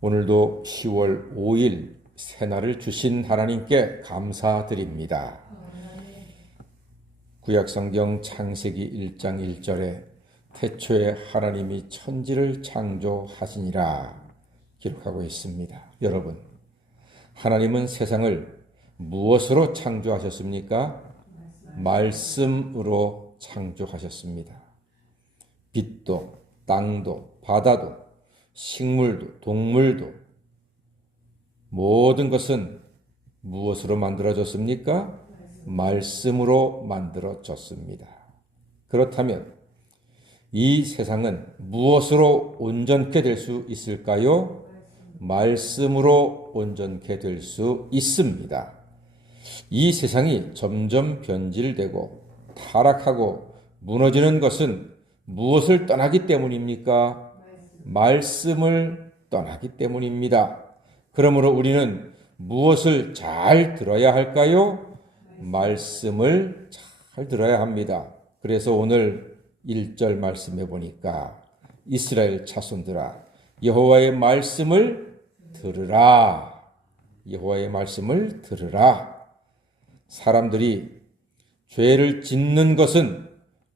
오늘도 10월 5일 새날을 주신 하나님께 감사드립니다. 구약성경 창세기 1장 1절에 태초에 하나님이 천지를 창조하시니라 기록하고 있습니다. 여러분, 하나님은 세상을 무엇으로 창조하셨습니까? 말씀으로 창조하셨습니다. 빛도, 땅도, 바다도, 식물도, 동물도, 모든 것은 무엇으로 만들어졌습니까? 말씀으로 만들어졌습니다. 그렇다면 이 세상은 무엇으로 온전케 될 수 있을까요? 말씀으로 온전케 될 수 있습니다. 이 세상이 점점 변질되고 타락하고 무너지는 것은 무엇을 떠나기 때문입니까? 말씀을 떠나기 때문입니다. 그러므로 우리는 무엇을 잘 들어야 할까요? 말씀을 잘 들어야 합니다. 그래서 오늘 1절 말씀해 보니까 이스라엘 자손들아 여호와의 말씀을 들으라. 여호와의 말씀을 들으라. 사람들이 죄를 짓는 것은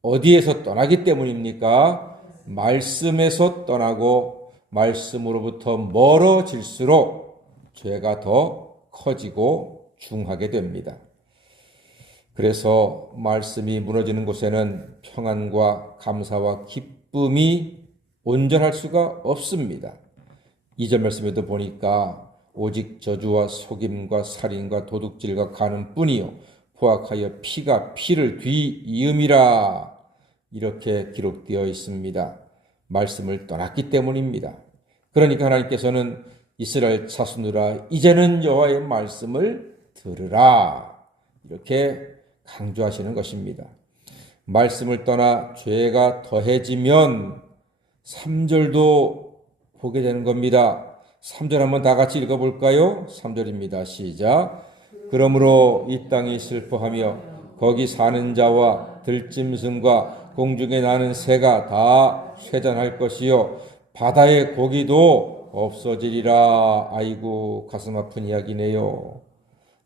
어디에서 떠나기 때문입니까? 말씀에서 떠나고 말씀으로부터 멀어질수록 죄가 더 커지고 중하게 됩니다. 그래서 말씀이 무너지는 곳에는 평안과 감사와 기쁨이 온전할 수가 없습니다. 2절 말씀에도 보니까 오직 저주와 속임과 살인과 도둑질과 간음뿐이요 포악하여 피가 피를 뒤이음이라 이렇게 기록되어 있습니다. 말씀을 떠났기 때문입니다. 그러니까 하나님께서는 이스라엘 자손들아 이제는 여호와의 말씀을 들으라 이렇게 강조하시는 것입니다. 말씀을 떠나 죄가 더해지면 3절도 보게 되는 겁니다. 3절 한번 다 같이 읽어볼까요? 3절입니다. 시작. 그러므로 이 땅이 슬퍼하며 거기 사는 자와 들짐승과 공중에 나는 새가 다 쇠잔할 것이요 바다의 고기도 없어지리라. 아이고 가슴 아픈 이야기네요.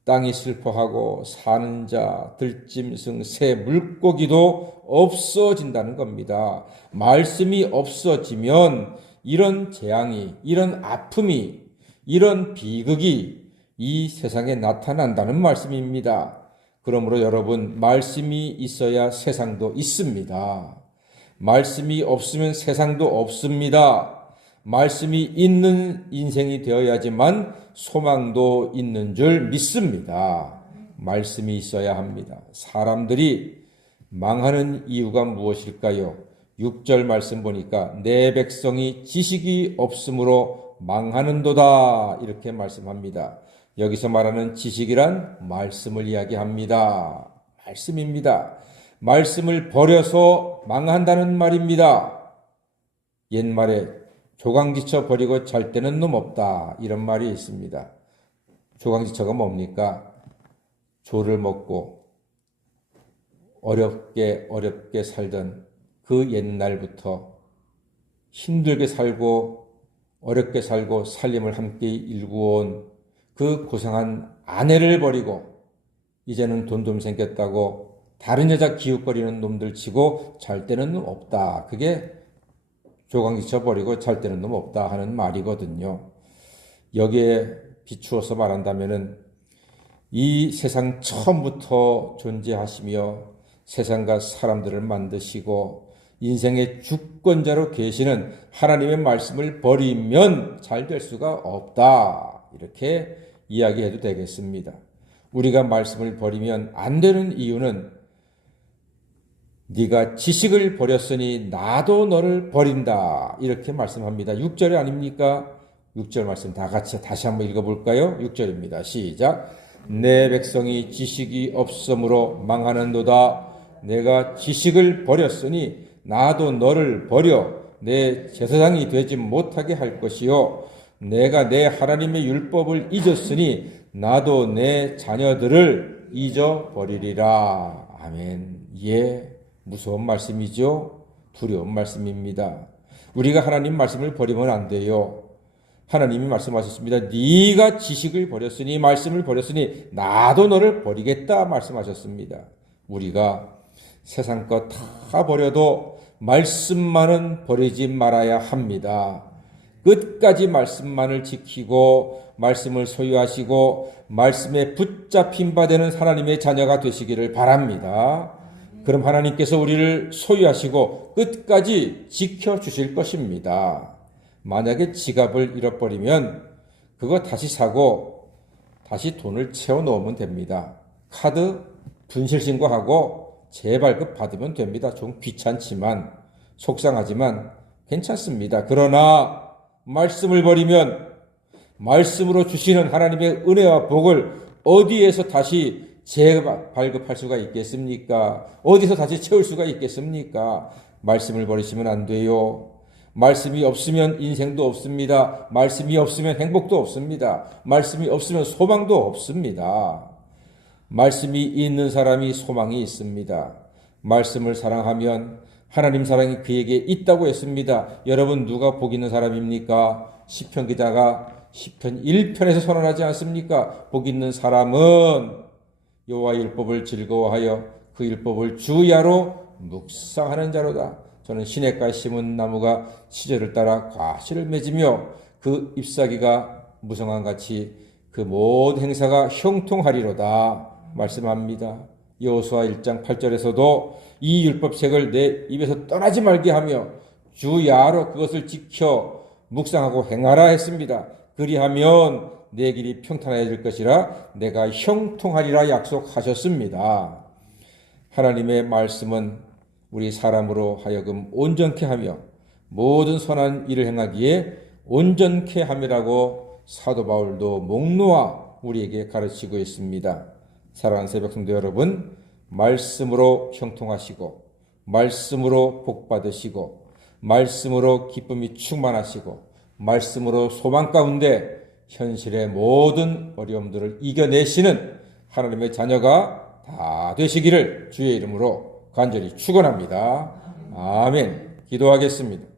땅이 슬퍼하고 사는 자, 들짐승, 새, 물고기도 없어진다는 겁니다. 말씀이 없어지면 이런 재앙이, 이런 아픔이, 이런 비극이 이 세상에 나타난다는 말씀입니다. 그러므로 여러분, 말씀이 있어야 세상도 있습니다. 말씀이 없으면 세상도 없습니다. 말씀이 있는 인생이 되어야지만 소망도 있는 줄 믿습니다. 말씀이 있어야 합니다. 사람들이 망하는 이유가 무엇일까요? 6절 말씀 보니까 내 백성이 지식이 없으므로 망하는도다 이렇게 말씀합니다. 여기서 말하는 지식이란 말씀을 이야기합니다. 말씀입니다. 말씀을 버려서 망한다는 말입니다. 옛말에 조강지처 버리고 잘 때는 놈 없다 이런 말이 있습니다. 조강지처가 뭡니까? 조를 먹고 어렵게 살던 그 옛날부터 힘들게 살고 어렵게 살고 살림을 함께 일구어온 그 고생한 아내를 버리고 이제는 돈 좀 생겼다고 다른 여자 기웃거리는 놈들 치고 잘 때는 놈 없다. 그게 조강지쳐 버리고 잘 때는 놈 없다 하는 말이거든요. 여기에 비추어서 말한다면은 이 세상 처음부터 존재하시며 세상과 사람들을 만드시고 인생의 주권자로 계시는 하나님의 말씀을 버리면 잘 될 수가 없다. 이렇게 이야기해도 되겠습니다. 우리가 말씀을 버리면 안 되는 이유는 네가 지식을 버렸으니 나도 너를 버린다. 이렇게 말씀합니다. 6절이 아닙니까? 6절 말씀 다 같이 다시 한번 읽어볼까요? 6절입니다. 시작. 내 백성이 지식이 없으므로 망하는도다. 내가 지식을 버렸으니 나도 너를 버려 내 제사장이 되지 못하게 할 것이요 내가 내 하나님의 율법을 잊었으니 나도 내 자녀들을 잊어버리리라. 아멘. 예, 무서운 말씀이죠. 두려운 말씀입니다. 우리가 하나님 말씀을 버리면 안 돼요. 하나님이 말씀하셨습니다. 네가 지식을 버렸으니 말씀을 버렸으니 나도 너를 버리겠다 말씀하셨습니다. 우리가 세상 것 다 버려도 말씀만은 버리지 말아야 합니다. 끝까지 말씀만을 지키고 말씀을 소유하시고 말씀에 붙잡힌 바 되는 하나님의 자녀가 되시기를 바랍니다. 그럼 하나님께서 우리를 소유하시고 끝까지 지켜주실 것입니다. 만약에 지갑을 잃어버리면 그거 다시 사고 다시 돈을 채워 넣으면 됩니다. 카드 분실 신고하고 재발급 받으면 됩니다. 좀 귀찮지만 속상하지만 괜찮습니다. 그러나 말씀을 버리면 말씀으로 주시는 하나님의 은혜와 복을 어디에서 다시 재발급할 수가 있겠습니까? 어디서 다시 채울 수가 있겠습니까? 말씀을 버리시면 안 돼요. 말씀이 없으면 인생도 없습니다. 말씀이 없으면 행복도 없습니다. 말씀이 없으면 소망도 없습니다. 말씀이 있는 사람이 소망이 있습니다. 말씀을 사랑하면 하나님 사랑이 그에게 있다고 했습니다. 여러분 누가 복 있는 사람입니까? 시편 기자가 시편 1편에서 선언하지 않습니까? 복 있는 사람은 여호와의 율법을 즐거워하여 그 율법을 주야로 묵상하는 자로다. 저는 시냇가에 심은 나무가 시절을 따라 과실을 맺으며 그 잎사귀가 무성한 같이 그 모든 행사가 형통하리로다 말씀합니다. 여호수아 1장 8절에서도 이 율법책을 내 입에서 떠나지 말게 하며 주야로 그것을 지켜 묵상하고 행하라 했습니다. 그리하면 내 길이 평탄해질 것이라 내가 형통하리라 약속하셨습니다. 하나님의 말씀은 우리 사람으로 하여금 온전케 하며 모든 선한 일을 행하기에 온전케 함이라고 사도 바울도 목 놓아 우리에게 가르치고 있습니다. 사랑하는 새벽 성도 여러분, 말씀으로 형통하시고 말씀으로 복받으시고 말씀으로 기쁨이 충만하시고 말씀으로 소망 가운데 현실의 모든 어려움들을 이겨내시는 하나님의 자녀가 다 되시기를 주의 이름으로 간절히 축원합니다. 아멘. 기도하겠습니다.